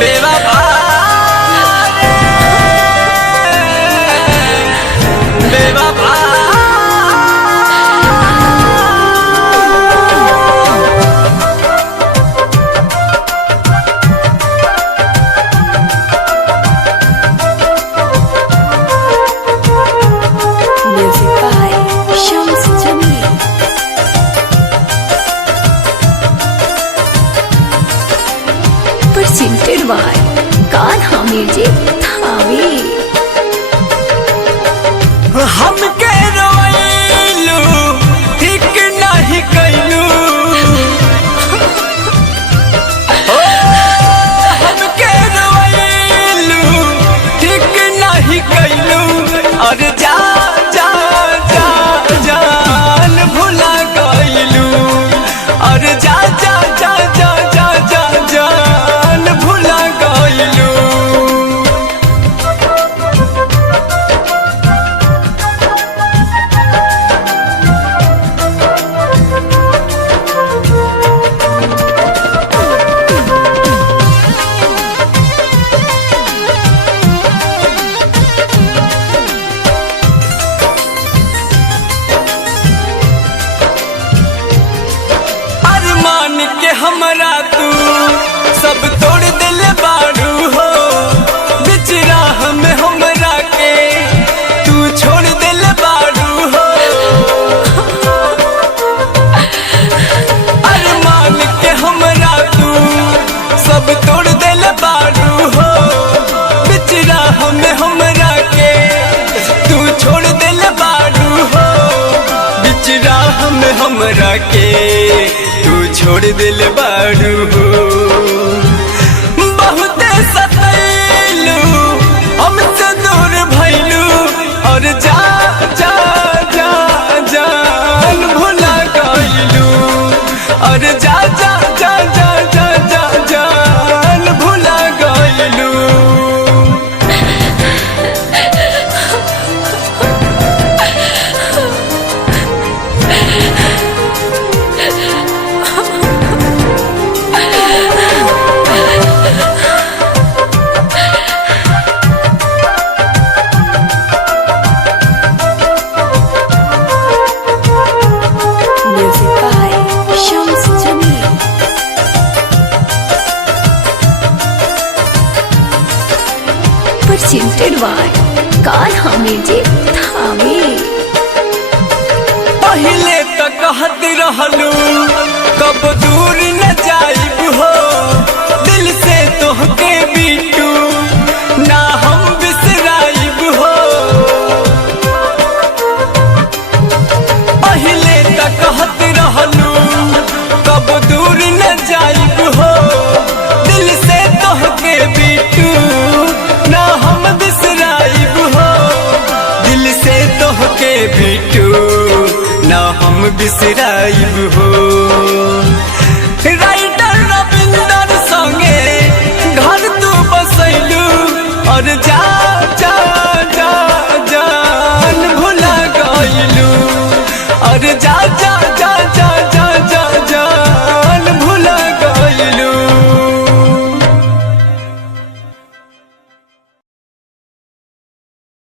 बेवफा रे बेवफा Music by Shams Jamil. Presented by Kanha Music Thane. हमके रोइलू ठीक नहीं कैलू हमके रोइलू ठीक नहीं कैलू और जा जा जा जान भुला गइलू और जा जा जा जा जा जा जान भुला गइलू। अरमान के हमरा तू सब तोड़ दिल बारू हो बिच राह में हमरा के तू छोड़ दिल बारू हो। अरमान के हमरा तू सब तोड़ दिल बारू हो बिच राह में हमरा के तू छोड़ दिल बारू हो बिच राह में हमरा के तू छोड़ दिल बारू हो। बहुत सतैलू हमसे दूर भैलू और जा जा जा जान भुला गइलू और जा जा जा जा जा जा जान भुला गइलू। Music by Shams Jamil. Presented by Kanha Music Thane. पहले तो कहत रहलू कब दूर न जाइब हो दिल से तोहके बीटू ना हम बिसराइब हो। पहले तो कहत रहलू कब दूर न जाइब हो दिल से तोहके बीटू ना हम बिसराइब हो दिल से तोहके बीटू ना हम बिसराइब हो। राइटर रविंदर संगे घर तू बसैलू और जा जा जा जान भुला गइलू और जा